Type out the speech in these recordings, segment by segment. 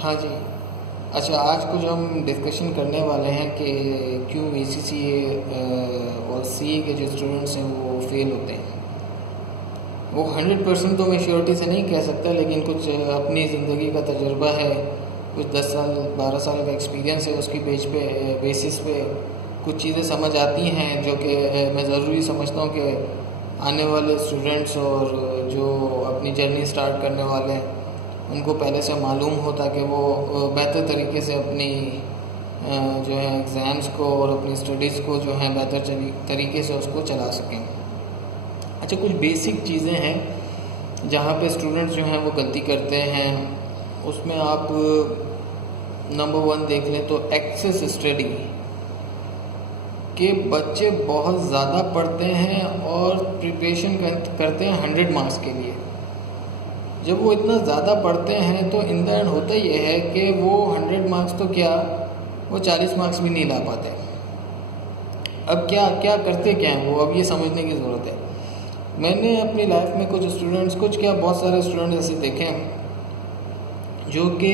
हाँ जी। अच्छा, आज कुछ हम डिस्कशन करने वाले हैं कि क्यों ACCA और CA के जो स्टूडेंट्स हैं वो फेल होते हैं। वो 100% तो मैं श्योरिटी से नहीं कह सकता, लेकिन कुछ अपनी ज़िंदगी का तजुर्बा है, कुछ 10 साल 12 साल का एक्सपीरियंस है, उसकी बेसिस पे कुछ चीज़ें समझ आती हैं जो कि मैं ज़रूरी समझता हूँ कि आने वाले स्टूडेंट्स और जो अपनी जर्नी स्टार्ट करने वाले हैं उनको पहले से मालूम होता कि वो बेहतर तरीके से अपनी जो है एग्ज़ाम्स को और अपनी स्टडीज़ को जो है बेहतर तरीके से उसको चला सकें। अच्छा, कुछ बेसिक चीज़ें हैं जहाँ पे स्टूडेंट्स जो हैं वो गलती करते हैं। उसमें आप नंबर 1 देख लें तो एक्सेस स्टडी के बच्चे बहुत ज़्यादा पढ़ते हैं और प्रिपरेशन करते हैं 100 मार्क्स के लिए। जब वो इतना ज़्यादा पढ़ते हैं तो इन द एंड होता ये है कि वो 100 मार्क्स तो क्या, वो 40 मार्क्स भी नहीं ला पाते। अब क्या क्या करते क्या हैं वो, अब ये समझने की ज़रूरत है। मैंने अपनी लाइफ में बहुत सारे स्टूडेंट्स ऐसे देखे हैं जो कि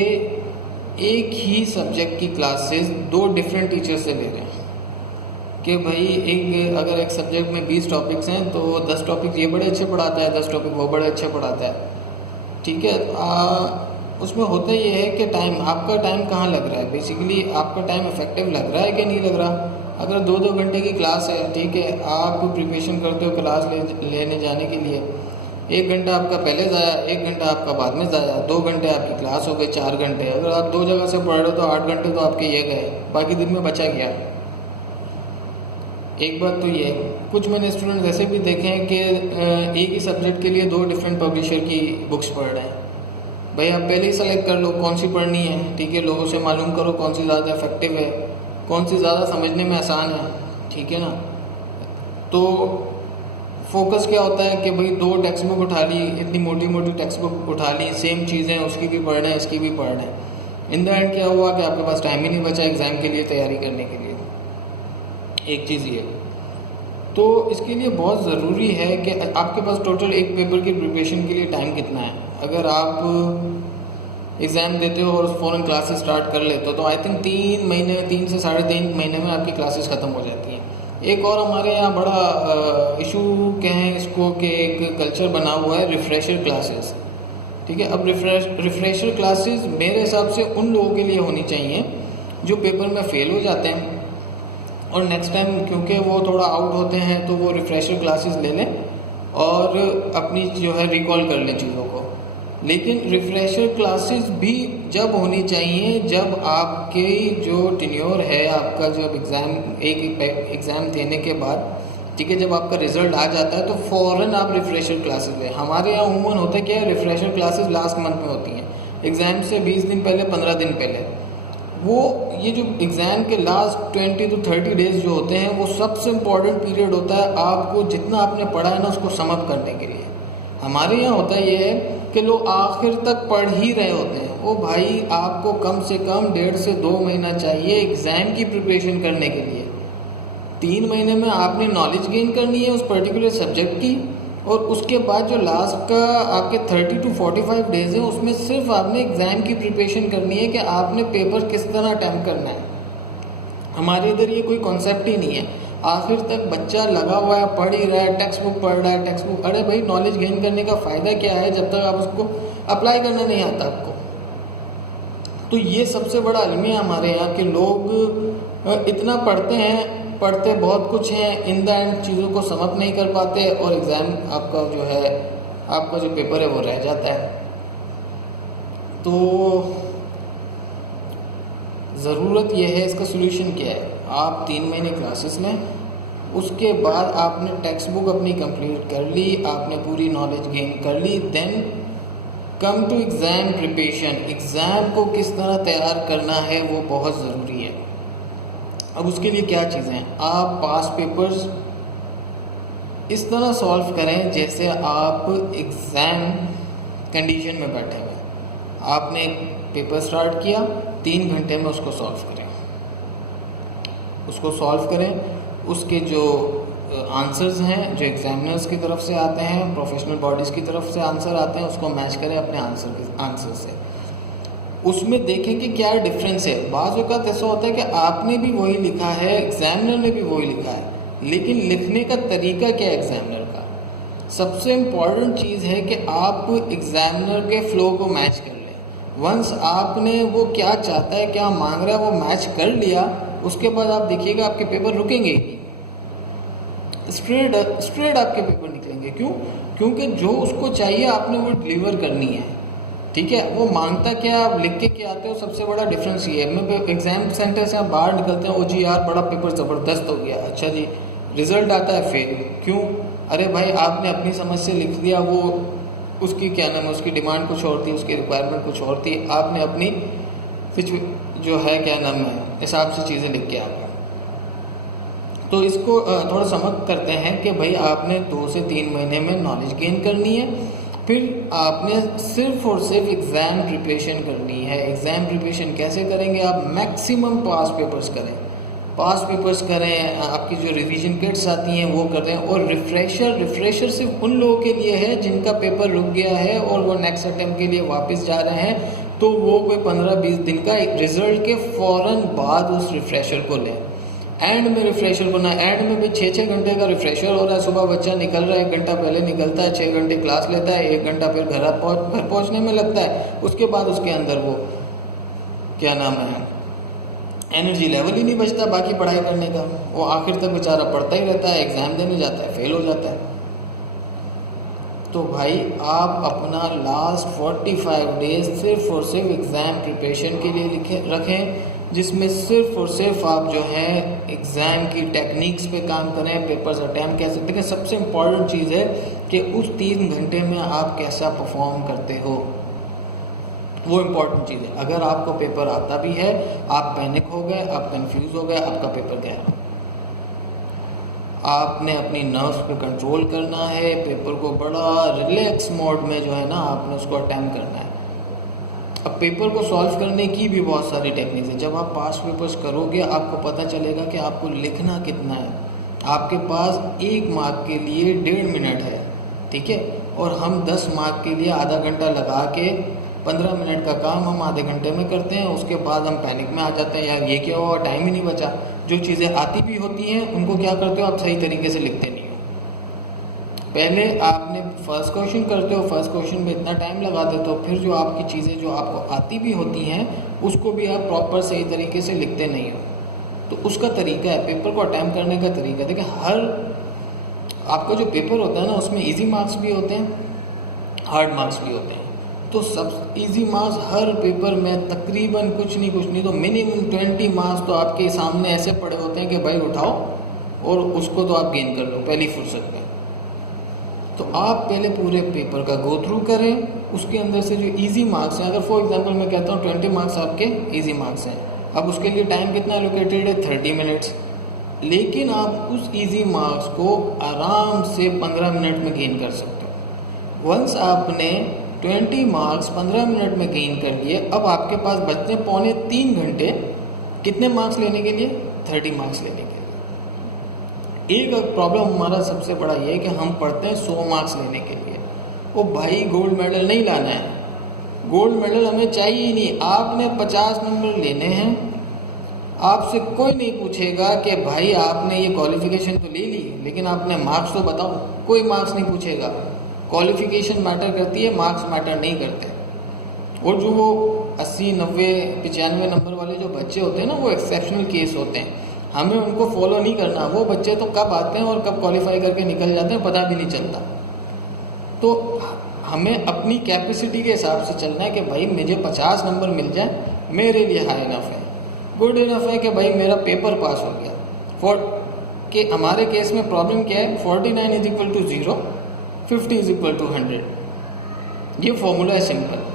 एक ही सब्जेक्ट की क्लासेस 2 डिफरेंट टीचर से ले रहे हैं कि भाई अगर एक सब्जेक्ट में 20 टॉपिक्स हैं तो 10 टॉपिक ये बड़े अच्छे पढ़ाता है, 10 टॉपिक वो बड़े अच्छे पढ़ाता है। ठीक है। उसमें होता ये है कि आपका टाइम कहाँ लग रहा है, बेसिकली आपका टाइम इफेक्टिव लग रहा है कि नहीं लग रहा। अगर 2-2 घंटे की क्लास है, ठीक है, आप प्रिपरेशन करते हो क्लास लेने जाने के लिए, 1 घंटा आपका पहले ज़ाया, 1 घंटा आपका बाद में ज़ाया, 2 घंटे आपकी क्लास हो गई, 4 घंटे। अगर आप 2 जगह से पढ़ रहे हो तो 8 घंटे तो आपके ये गए, बाकी दिन में बचा गया। एक बात तो ये है। कुछ मैंने स्टूडेंट्स ऐसे भी देखे हैं कि एक ही सब्जेक्ट के लिए 2 डिफरेंट पब्लिशर की बुक्स पढ़ रहे हैं। भाई आप पहले ही सेलेक्ट कर लो कौन सी पढ़नी है, ठीक है, लोगों से मालूम करो कौन सी ज़्यादा इफेक्टिव है, कौन सी ज़्यादा समझने में आसान है, ठीक है ना। तो फोकस क्या होता है कि भाई 2 टेक्स्ट बुक उठा ली, इतनी मोटी मोटी टेक्स्ट बुक उठा ली, सेम चीज़ें, उसकी भी पढ़ रहे हैं, इसकी भी पढ़ रहे हैं। इन द एंड क्या हुआ कि आपके पास टाइम ही नहीं बचा एग्ज़ाम के लिए तैयारी करने के लिए। एक चीज़ ये, तो इसके लिए बहुत ज़रूरी है कि आपके पास टोटल एक पेपर की प्रिपरेशन के लिए टाइम कितना है। अगर आप एग्ज़ाम देते हो और फ़ौरन क्लासेस स्टार्ट कर लेते हो तो आई थिंक 3 से साढ़े 3 महीने में आपकी क्लासेस ख़त्म हो जाती हैं। एक और हमारे यहाँ बड़ा इशू कहें इसको कि एक कल्चर बना हुआ है रिफ़्रेशर क्लासेस, ठीक है। अब रिफ़्रेशर क्लासेस मेरे हिसाब से उन लोगों के लिए होनी चाहिए जो पेपर में फ़ेल हो जाते हैं और नेक्स्ट टाइम क्योंकि वो थोड़ा आउट होते हैं तो वो रिफ़्रेशर क्लासेस ले लें और अपनी जो है रिकॉल कर लें चीज़ों को। लेकिन रिफ़्रेशर क्लासेस भी जब होनी चाहिए जब आपके जो टेन्योर है, आपका जब एक एग्ज़ाम देने के बाद, ठीक है, जब आपका रिज़ल्ट आ जाता है तो फ़ौरन आप रिफ़्रेशर क्लासेस लें। हमारे यहाँ उमूमन होता है क्या है, रिफ़्रेशर क्लासेस लास्ट मंथ में होती हैं, एग्ज़ाम से 20 दिन पहले, 15 दिन पहले। वो ये जो एग्ज़ाम के लास्ट 20 to 30 डेज़ जो होते हैं वो सबसे इम्पॉर्टेंट पीरियड होता है आपको जितना आपने पढ़ा है ना उसको समअप करने के लिए। हमारे यहाँ होता ये है कि लोग आखिर तक पढ़ ही रहे होते हैं। वो भाई आपको कम से कम 1.5 से 2 महीना चाहिए एग्ज़ाम की प्रिपरेशन करने के लिए। 3 महीने में आपने नॉलेज गेन करनी है उस पर्टिकुलर सब्जेक्ट की, और उसके बाद जो लास्ट का आपके 30 to 45 डेज़ हैं उसमें सिर्फ आपने एग्ज़ाम की प्रिपरेशन करनी है कि आपने पेपर किस तरह अटैम्प्ट करना है। हमारे इधर ये कोई कॉन्सेप्ट ही नहीं है। आखिर तक बच्चा लगा हुआ है, पढ़ ही रहा है, टेक्स्ट बुक पढ़ रहा है, टेक्स्ट बुक। अरे भाई नॉलेज गेन करने का फ़ायदा क्या है जब तक आप उसको अप्लाई करना नहीं आता आपको। तो ये सबसे बड़ा अलमिया हमारे यहाँ के लोग इतना पढ़ते हैं, पढ़ते बहुत कुछ हैं, इन द एंड चीज़ों को समझ नहीं कर पाते और एग्ज़ाम आपका जो पेपर है वो रह जाता है। तो ज़रूरत यह है, इसका सोल्यूशन क्या है, आप 3 महीने क्लासेस लें, उसके बाद आपने टेक्स्ट बुक अपनी कंप्लीट कर ली, आपने पूरी नॉलेज गेन कर ली, then come to exam preparation. Exam को किस तरह तैयार करना है वो बहुत ज़रूरी है। अब उसके लिए क्या चीज़ें हैं, आप पास्ट पेपर्स इस तरह सॉल्व करें जैसे आप एग्ज़ाम कंडीशन में बैठे हुए। आपने एक पेपर स्टार्ट किया, 3 घंटे में उसको सॉल्व करें। उसके जो आंसर्स हैं जो एग्जामिनर्स की तरफ से आते हैं, प्रोफेशनल बॉडीज़ की तरफ से आंसर आते हैं, उसको मैच करें अपने आंसर से। उसमें देखें कि क्या डिफरेंस है। बाज़ औक़ात ऐसा होता है कि आपने भी वही लिखा है, एग्ज़ामिनर ने भी वही लिखा है, लेकिन लिखने का तरीका क्या है एग्ज़ामिनर का। सबसे इम्पॉर्टेंट चीज़ है कि आप एग्ज़ामिनर के फ़्लो को मैच कर लें। वंस आपने वो क्या चाहता है, क्या मांग रहा है, वो मैच कर लिया, उसके बाद आप देखिएगा आपके पेपर रुकेंगे ही नहीं, स्ट्रेट आपके पेपर निकलेंगे। क्यों? क्योंकि जो उसको चाहिए आपने वो डिलीवर करनी है। ठीक है, वो मांगता क्या, आप लिख के क्या आते हो, सबसे बड़ा डिफरेंस ये है। मैं एग्ज़ाम सेंटर से आप बाहर निकलते हैं, ओ जी यार बड़ा पेपर ज़बरदस्त हो गया, अच्छा जी, रिज़ल्ट आता है फेल। क्यों? अरे भाई आपने अपनी समझ से लिख दिया, वो उसकी क्या नाम है, उसकी डिमांड कुछ और थी, उसकी रिक्वायरमेंट कुछ और थी, आपने अपनी जो है क्या नाम है हिसाब से चीज़ें लिख के आ गए। तो इसको थोड़ा समझ करते हैं कि भाई आपने 2 से 3 महीने में नॉलेज गेन करनी है, फिर आपने सिर्फ और सिर्फ एग्ज़ाम प्रिपरेशन करनी है। एग्ज़ाम प्रिपरेशन कैसे करेंगे आप? मैक्सिमम पास पेपर्स करें, आपकी जो रिवीजन किट्स आती हैं वो करें, और रिफ़्रेशर सिर्फ उन लोगों के लिए है जिनका पेपर रुक गया है और वो नेक्स्ट अटेम्प्ट के लिए वापस जा रहे हैं, तो वो कोई 15-20 दिन का रिज़ल्ट के फ़ौरन बाद उस रिफ़्रेशर को लें। एंड में रिफ़्रेशर को ना, एंड में भी 6-6 घंटे का रिफ़्रेशर हो रहा है। सुबह बच्चा निकल रहा है, 1 घंटा पहले निकलता है, 6 घंटे क्लास लेता है, 1 घंटा फिर घर पहुंचने में लगता है, उसके बाद उसके अंदर वो क्या नाम है एनर्जी लेवल ही नहीं बचता बाकी पढ़ाई करने का। वो आखिर तक बेचारा पढ़ता ही रहता है, एग्ज़ाम देने जाता है, फेल हो जाता है। तो भाई आप अपना लास्ट 45 डेज सिर्फ और सिर्फ एग्ज़ाम प्रिपरेशन के लिए रखें, जिसमें सिर्फ और सिर्फ आप जो है एग्ज़ाम की टेक्निक्स पे काम करें, पेपर्स अटैम्प्ट कैसे देखें। सबसे इम्पॉर्टेंट चीज़ है कि उस 3 घंटे में आप कैसा परफॉर्म करते हो, वो इम्पॉर्टेंट चीज़ है। अगर आपको पेपर आता भी है, आप पैनिक हो गए, आप कंफ्यूज हो गए, आपका पेपर गया। आपने अपनी नर्व्स पे कंट्रोल करना है, पेपर को बड़ा रिलैक्स मोड में जो है ना आपने उसको अटैम्प्ट करना है। अब पेपर को सॉल्व करने की भी बहुत सारी टेक्निक्स है। जब आप पास पेपर्स करोगे आपको पता चलेगा कि आपको लिखना कितना है। आपके पास 1 मार्क के लिए 1.5 मिनट है, ठीक है, और हम 10 मार्क के लिए आधा घंटा लगा के 15 मिनट का काम हम आधे घंटे में करते हैं। उसके बाद हम पैनिक में आ जाते हैं, यार ये क्या हुआ, टाइम ही नहीं बचा। जो चीज़ें आती भी होती हैं उनको क्या करते हो आप, सही तरीके से लिखते नहीं हो। पहले आपने फर्स्ट क्वेश्चन करते हो, फर्स्ट क्वेश्चन में इतना टाइम लगा देते हो, फिर जो आपकी चीज़ें जो आपको आती भी होती हैं उसको भी आप प्रॉपर सही तरीके से लिखते नहीं हो। तो उसका तरीका है, पेपर को अटैम्प्ट करने का तरीका। देखिए हर आपका जो पेपर होता है ना उसमें इजी मार्क्स भी होते हैं, हार्ड मार्क्स भी होते हैं। तो सब इजी मार्क्स हर पेपर में तकरीबन कुछ नहीं तो मिनिमम 20 मार्क्स तो आपके सामने ऐसे पड़े होते हैं कि भाई उठाओ और उसको तो आप गेन कर लो पहली फुर्सत में। तो आप पहले पूरे पेपर का गो थ्रू करें, उसके अंदर से जो इजी मार्क्स हैं, अगर फॉर एग्जांपल मैं कहता हूँ 20 मार्क्स आपके इजी मार्क्स हैं, अब उसके लिए टाइम कितना एलोकेटेड है, 30 मिनट्स। लेकिन आप उस इजी मार्क्स को आराम से 15 मिनट में गेन कर सकते हो। वंस आपने 20 मार्क्स 15 मिनट में गेन कर लिए, अब आपके पास बचते हैं 2.25 घंटे कितने मार्क्स लेने के लिए, 30 मार्क्स लेने के लिए। एक प्रॉब्लम हमारा सबसे बड़ा ये है कि हम पढ़ते हैं 100 मार्क्स लेने के लिए। वो भाई गोल्ड मेडल नहीं लाना है, गोल्ड मेडल हमें चाहिए ही नहीं। आपने 50 नंबर लेने हैं, आपसे कोई नहीं पूछेगा कि भाई आपने ये क्वालिफिकेशन तो ले ली लेकिन आपने मार्क्स तो बताओ, कोई मार्क्स नहीं पूछेगा। क्वालिफिकेशन मैटर करती है, मार्क्स मैटर नहीं करते। और जो वो 80, 90, 95 नंबर वाले जो बच्चे होते हैं ना, वो एक्सेप्शनल केस होते हैं, हमें उनको फॉलो नहीं करना। वो बच्चे तो कब आते हैं और कब क्वालिफाई करके निकल जाते हैं पता भी नहीं चलता। तो हमें अपनी कैपेसिटी के हिसाब से चलना है कि भाई मुझे 50 नंबर मिल जाए मेरे लिए हाई इनफ है, गुड इनफ है कि भाई मेरा पेपर पास हो गया। कि हमारे केस में प्रॉब्लम क्या है, 49 = 0, 50 = 100। ये फॉर्मूला है सिंपल।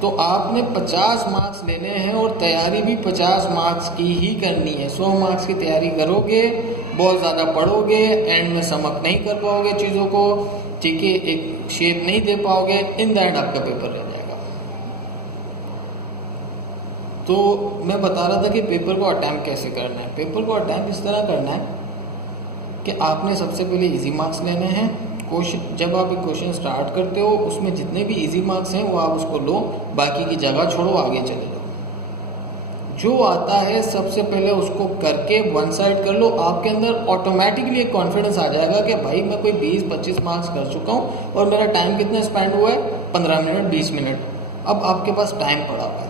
तो आपने 50 मार्क्स लेने हैं और तैयारी भी 50 मार्क्स की ही करनी है। 100 मार्क्स की तैयारी करोगे, बहुत ज़्यादा पढ़ोगे, एंड में समक नहीं कर पाओगे चीज़ों को, ठीक है, एक शेप नहीं दे पाओगे, इन द एंड आपका पेपर रह जाएगा। तो मैं बता रहा था कि पेपर को अटैम्प्ट कैसे करना है। पेपर को अटैम्प्ट इस तरह करना है कि आपने सबसे पहले इजी मार्क्स लेने हैं, क्वेश्चन, जब आप एक क्वेश्चन स्टार्ट करते हो उसमें जितने भी इजी मार्क्स हैं वो आप उसको लो, बाकी की जगह छोड़ो, आगे चले जाओ। जो आता है सबसे पहले उसको करके वन साइड कर लो। आपके अंदर ऑटोमेटिकली एक कॉन्फिडेंस आ जाएगा कि भाई मैं कोई 20-25 मार्क्स कर चुका हूँ और मेरा टाइम कितना स्पेंड हुआ है, 15 मिनट 20 मिनट। अब आपके पास टाइम पड़ा हुआ है।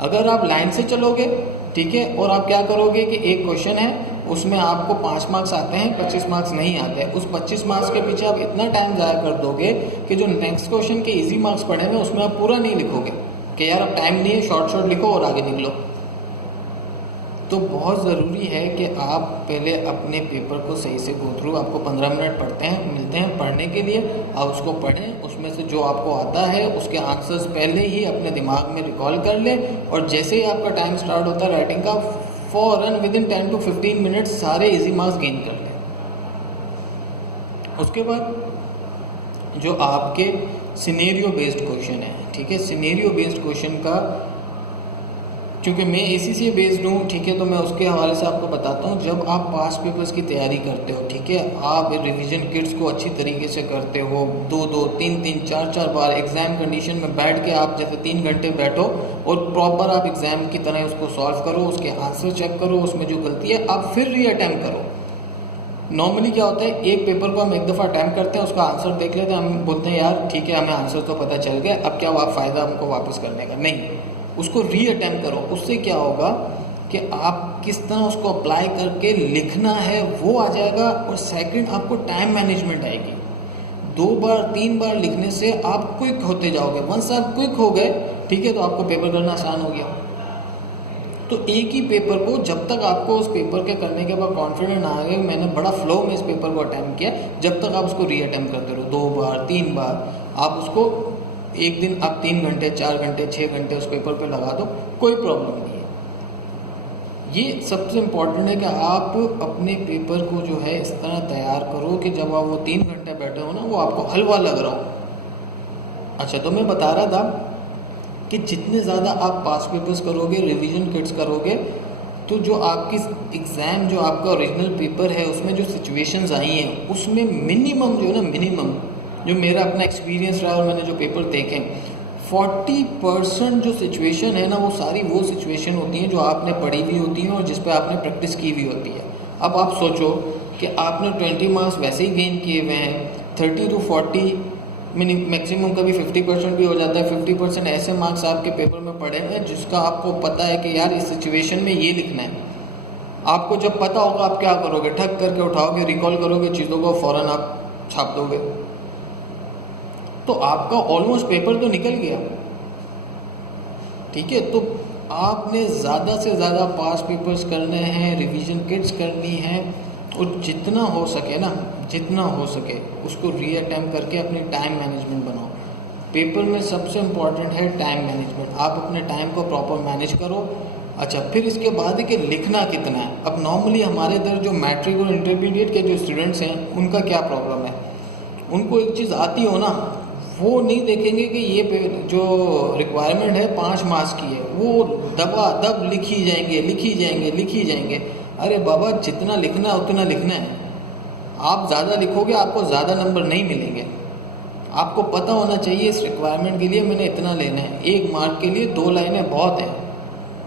अगर आप लाइन से चलोगे, ठीक है, और आप क्या करोगे कि एक क्वेश्चन है उसमें आपको 5 मार्क्स आते हैं, 25 मार्क्स नहीं आते, उस 25 मार्क्स के पीछे आप इतना टाइम ज़ाया कर दोगे कि जो नेक्स्ट क्वेश्चन के इजी मार्क्स पड़े हैं उसमें आप पूरा नहीं लिखोगे कि यार अब टाइम नहीं है, शॉर्ट शॉर्ट लिखो और आगे निकलो। तो बहुत ज़रूरी है कि आप पहले अपने पेपर को सही से गो थ्रू, आपको 15 मिनट मिलते हैं पढ़ने के लिए, आप उसको पढ़ें, उसमें से जो आपको आता है उसके आंसर्स पहले ही अपने दिमाग में रिकॉल कर लें, और जैसे ही आपका टाइम स्टार्ट होता है राइटिंग का, फ़ौरन विदिन 10 to 15 मिनट्स सारे इजी मार्क्स गेन कर लें। उसके बाद जो आपके सिनेरियो बेस्ड क्वेश्चन है, ठीक है, सिनेरियो बेस्ड क्वेश्चन का, क्योंकि मैं ACCA बेस्ड हूँ, ठीक है, तो मैं उसके हवाले से आपको बताता हूँ। जब आप पास पेपर्स की तैयारी करते हो, ठीक है, आप रिवीजन किट्स को अच्छी तरीके से करते हो, 2-2, 3-3, 4-4 बार एग्ज़ाम कंडीशन में बैठ के आप जैसे 3 घंटे बैठो और प्रॉपर आप एग्ज़ाम की तरह उसको सॉल्व करो, उसके आंसर चेक करो, उसमें जो गलती है आप फिर रीअटेम्प्ट करो। नॉर्मली क्या होता है, एक पेपर को हम एक दफ़ा अटैम्प्ट करते हैं, उसका आंसर देख लेते हैं, हम बोलते हैं यार ठीक है हमें आंसर तो पता चल गया, अब क्या फ़ायदा हमको वापस करने का। नहीं, उसको रीअटेम्प्ट करो। उससे क्या होगा कि आप किस तरह उसको अप्लाई करके लिखना है वो आ जाएगा, और सेकंड आपको टाइम मैनेजमेंट आएगी। 2 बार 3 बार लिखने से आप क्विक होते जाओगे। वंस आप क्विक हो गए, ठीक है, तो आपको पेपर करना आसान हो गया। तो एक ही पेपर को जब तक आपको उस पेपर के करने के बाद कॉन्फिडेंट आ गया, मैंने बड़ा फ्लो में इस पेपर को अटैम्प्ट किया, जब तक आप उसको रीअटेम्प्ट करते रहो 2 बार 3 बार, आप उसको एक दिन आप 3 घंटे 4 घंटे 6 घंटे उस पेपर पे लगा दो, कोई प्रॉब्लम नहीं है। ये सबसे इम्पॉर्टेंट है कि आप अपने पेपर को जो है इस तरह तैयार करो कि जब आप वो 3 घंटे बैठे हो ना, वो आपको हलवा लग रहा हो। अच्छा, तो मैं बता रहा था कि जितने ज़्यादा आप पास पेपर्स करोगे, रिवीजन किट्स करोगे, तो जो आपकी एग्ज़ाम, जो आपका ओरिजिनल पेपर है, उसमें जो सिचुएशंस आई हैं, उसमें मिनिमम जो है ना, मिनिमम जो मेरा अपना एक्सपीरियंस रहा और मैंने जो पेपर देखे, 40% जो सिचुएशन है ना, वो सारी वो सिचुएशन होती हैं जो आपने पढ़ी हुई होती हैं और जिस पे आपने प्रैक्टिस की हुई होती है। अब आप सोचो कि आपने 20 मार्क्स वैसे ही गेन किए हुए हैं, 30 to 40 मैक्सिमम कभी 50% भी हो जाता है, 50% ऐसे मार्क्स आपके पेपर में पड़े हैं जिसका आपको पता है कि यार इस सिचुएशन में ये लिखना है। आपको जब पता होगा आप क्या करोगे, ठक करके उठाओगे, रिकॉल करोगे चीज़ों को, फ़ौरन आप छाप दोगे, तो आपका ऑलमोस्ट पेपर तो निकल गया। ठीक है, तो आपने ज़्यादा से ज़्यादा पास पेपर्स करने हैं, रिवीजन किट्स करनी है, और जितना हो सके ना, जितना हो सके उसको रीअटेम्प्ट करके अपनी टाइम मैनेजमेंट बनाओ। पेपर में सबसे इम्पॉर्टेंट है टाइम मैनेजमेंट। आप अपने टाइम को प्रॉपर मैनेज करो। अच्छा, फिर इसके बाद है कि लिखना कितना है। अब नॉर्मली हमारे इधर जो मैट्रिक और इंटरमीडिएट के जो स्टूडेंट्स हैं, उनका क्या प्रॉब्लम है, उनको एक चीज़ आती हो ना, वो नहीं देखेंगे कि ये जो रिक्वायरमेंट है 5 मार्क्स की है, वो दबा दब लिखी जाएंगे, लिखी जाएंगे, लिखी जाएंगे। अरे बाबा, जितना लिखना है उतना लिखना है। आप ज़्यादा लिखोगे आपको ज़्यादा नंबर नहीं मिलेंगे। आपको पता होना चाहिए इस रिक्वायरमेंट के लिए मैंने इतना लेना है। 1 मार्क के लिए 2 लाइनें बहुत हैं,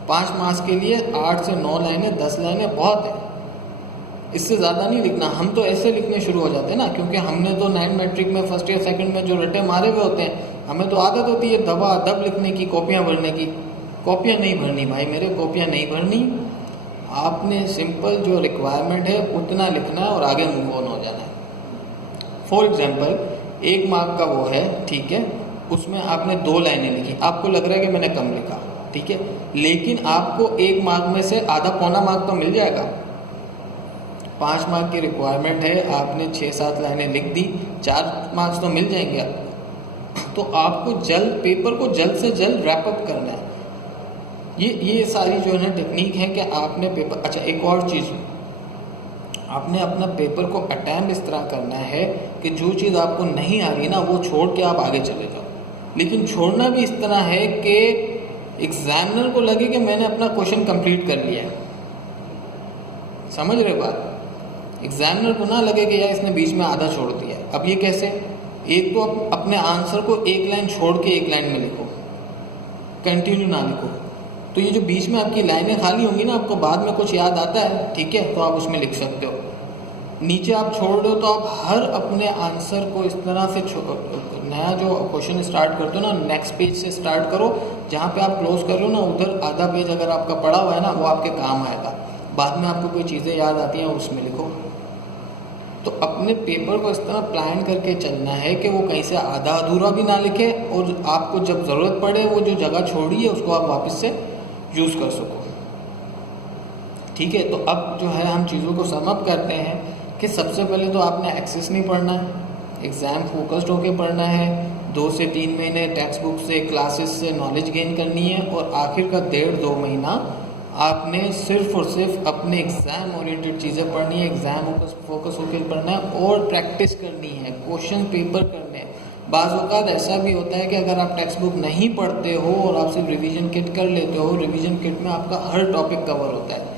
5 मार्क्स के लिए 8 से 9 लाइनें, 10 लाइनें बहुत हैं, इससे ज़्यादा नहीं लिखना। हम तो ऐसे लिखने शुरू हो जाते हैं ना, क्योंकि हमने तो 9 मैट्रिक में फर्स्ट ईयर सेकंड में जो रटे मारे हुए होते हैं, हमें तो आदत होती है दबा दब लिखने की, कॉपियाँ भरने की। कॉपियाँ नहीं भरनी भाई मेरे, कॉपियाँ नहीं भरनी। आपने सिंपल जो रिक्वायरमेंट है उतना लिखना है और आगे मूव ऑन हो जाना है। फॉर एग्जांपल 1 मार्क का वो है, ठीक है, उसमें आपने 2 लाइनें लिखी, आपको लग रहा है कि मैंने कम लिखा, ठीक है, लेकिन आपको 1 मार्क में से आधा पौना मार्क तो मिल जाएगा। 5 मार्क की रिक्वायरमेंट है, आपने 6-7 लाइनें लिख दी, 4 मार्क्स तो मिल जाएंगे। तो आपको जल्द पेपर को जल्द से जल्द रैप अप करना है। ये सारी जो है टेक्निक है कि आपने पेपर। अच्छा, एक और चीज़, आपने अपना पेपर को अटेम्प्ट इस तरह करना है कि जो चीज़ आपको नहीं आ रही ना, वो छोड़ के आप आगे चले जाओ। लेकिन छोड़ना भी इस तरह है कि एग्जामिनर को लगे कि मैंने अपना क्वेश्चन कंप्लीट कर लिया है। समझ रहे बात? एग्जामिनर को ना लगे कि यार इसने बीच में आधा छोड़ दिया है। अब ये कैसे, एक तो अपने आंसर को एक लाइन छोड़ के एक लाइन में लिखो, कंटिन्यू ना लिखो। तो ये जो बीच में आपकी लाइनें खाली होंगी ना, आपको बाद में कुछ याद आता है, ठीक है, तो आप उसमें लिख सकते हो। नीचे आप छोड़ रहे हो तो आप हर अपने आंसर को इस तरह से नया जो क्वेश्चन स्टार्ट करते हो ना, नेक्स्ट पेज से स्टार्ट करो। जहाँ पे आप क्लोज कर रहे हो ना, उधर आधा पेज अगर आपका पड़ा हुआ है ना, वो आपके काम आएगा। बाद में आपको कोई चीज़ें याद आती हैं उसमें लिखो। तो अपने पेपर को इस तरह प्लान करके चलना है कि वो कहीं से आधा अधूरा भी ना लिखे, और आपको जब ज़रूरत पड़े वो जो जगह छोड़ी है उसको आप वापस से यूज़ कर सको, ठीक है। तो अब जो है हम चीज़ों को सम अप करते हैं कि सबसे पहले तो आपने एक्सेस नहीं पढ़ना है, एग्ज़ाम फोकस्ड होके पढ़ना है। 2 से 3 महीने टेक्स्ट बुक से, क्लासेस से नॉलेज गेन करनी है, और आखिर का 1.5-2 महीना आपने सिर्फ और सिर्फ अपने एग्ज़ाम ओरिएंटेड चीज़ें पढ़नी है, एग्ज़ाम फोकस होकर पढ़ना है, और प्रैक्टिस करनी है, क्वेश्चन पेपर करने हैं। बाज़ औक़ात ऐसा भी होता है कि अगर आप टेक्स्ट बुक नहीं पढ़ते हो और आप सिर्फ रिवीजन किट कर लेते हो, रिवीजन किट में आपका हर टॉपिक कवर होता है,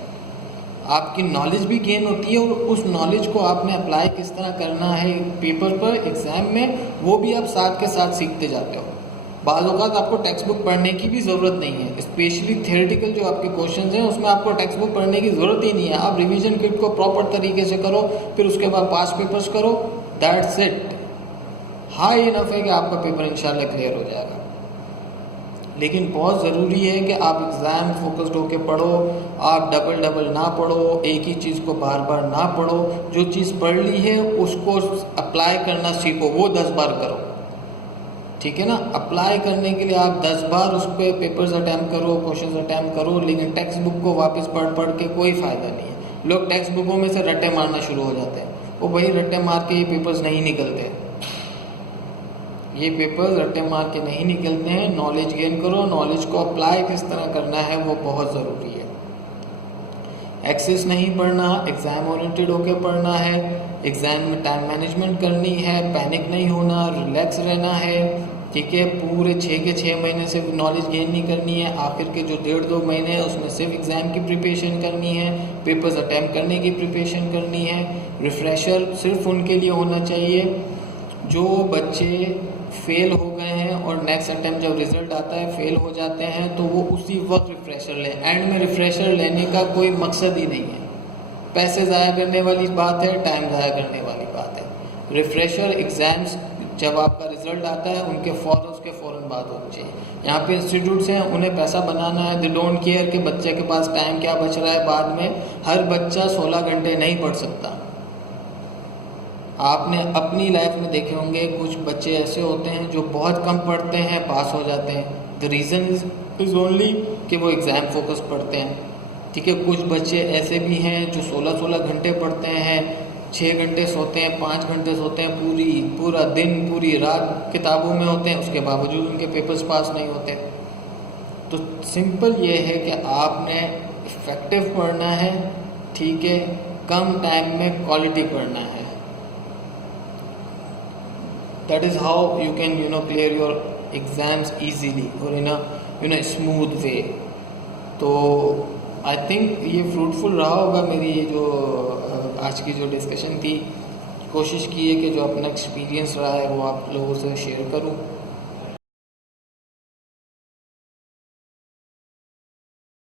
आपकी नॉलेज भी गेन होती है, और उस नॉलेज को आपने अप्लाई किस तरह करना है पेपर पर, एग्ज़ाम में, वो भी आप साथ के साथ सीखते जाते हो। बाज़ औक़ात आपको टेक्स्ट बुक पढ़ने की भी ज़रूरत नहीं है, स्पेशली थियोरेटिकल जो आपके क्वेश्चंस हैं उसमें आपको टेक्स्ट बुक पढ़ने की ज़रूरत ही नहीं है। आप रिवीजन किट को प्रॉपर तरीके से करो, फिर उसके बाद पास पेपर्स करो, दैट्स इट। हाई इनफ है कि आपका पेपर इंशाल्लाह क्लियर हो जाएगा। लेकिन बहुत ज़रूरी है कि आप एग्ज़ाम फोकस्ड होके पढ़ो, आप डबल ना पढ़ो, एक ही चीज़ को बार बार ना पढ़ो। जो चीज़ पढ़ ली है उसको अप्लाई करना सीखो, वो 10 बार करो, ठीक है ना। अप्लाई करने के लिए आप 10 बार उस पर पेपर्स अटैम्प्ट करो, क्वेश्चन अटैम्प्ट करो, लेकिन टेक्स्ट बुक को वापस पढ़ के कोई फ़ायदा नहीं है। लोग टेक्स्ट बुकों में से रट्टे मारना शुरू हो जाते हैं, वो भाई रट्टे मार के ये पेपर्स नहीं निकलते, ये पेपर्स रट्टे मार के नहीं निकलते हैं। नॉलेज गेन करो, नॉलेज को अप्लाई किस तरह करना है वो बहुत ज़रूरी है। एक्सेस नहीं पढ़ना, एग्ज़ाम ओरिएंटेड होकर पढ़ना है, एग्ज़ाम में टाइम मैनेजमेंट करनी है, पैनिक नहीं होना, रिलैक्स रहना है, ठीक है। पूरे 6 के 6 महीने से नॉलेज गेन नहीं करनी है, आखिर के जो 1.5-2 महीने हैं उसमें सिर्फ एग्ज़ाम की प्रिपरेशन करनी है, पेपर्स अटैम्प्ट करने की प्रिपरेशन करनी है। रिफ़्रेशर सिर्फ उनके लिए होना चाहिए जो बच्चे फेल हो गए हैं और नेक्स्ट अटैम्प्ट जब रिज़ल्ट आता है फेल हो जाते हैं, तो वो उसी वक्त रिफ़्रेशर लें। एंड में रिफ़्रेशर लेने का कोई मकसद ही नहीं है, पैसे ज़ाया करने वाली बात है, टाइम ज़ाया करने वाली बात है। रिफ़्रेशर एग्ज़ाम्स जब आपका रिज़ल्ट आता है उसके फ़ौरन बाद होनी चाहिए। यहाँ पे इंस्टीट्यूट्स हैं, उन्हें पैसा बनाना है, दे डोंट केयर कि बच्चे के पास टाइम क्या बच रहा है। बाद में हर बच्चा 16 घंटे नहीं पढ़ सकता। आपने अपनी लाइफ में देखे होंगे कुछ बच्चे ऐसे होते हैं जो बहुत कम पढ़ते हैं, पास हो जाते हैं। द रीज़न इज़ ओनली कि वो एग्ज़ाम फोकस पढ़ते हैं, ठीक है। कुछ बच्चे ऐसे भी हैं जो 16-16 घंटे पढ़ते हैं, 6 घंटे सोते हैं, 5 घंटे सोते हैं, पूरा दिन पूरी रात किताबों में होते हैं, उसके बावजूद उनके पेपर्स पास नहीं होते। तो सिंपल ये है कि आपने इफ़ेक्टिव पढ़ना है, ठीक है, कम टाइम में क्वालिटी पढ़ना है। That is how you can clear your exams easily or in a smooth way. तो आई थिंक ये फ्रूटफुल रहा होगा मेरी ये जो आज की जो डिस्कशन थी। कोशिश की है कि जो अपना एक्सपीरियंस रहा है वो आप लोगों से शेयर करूं।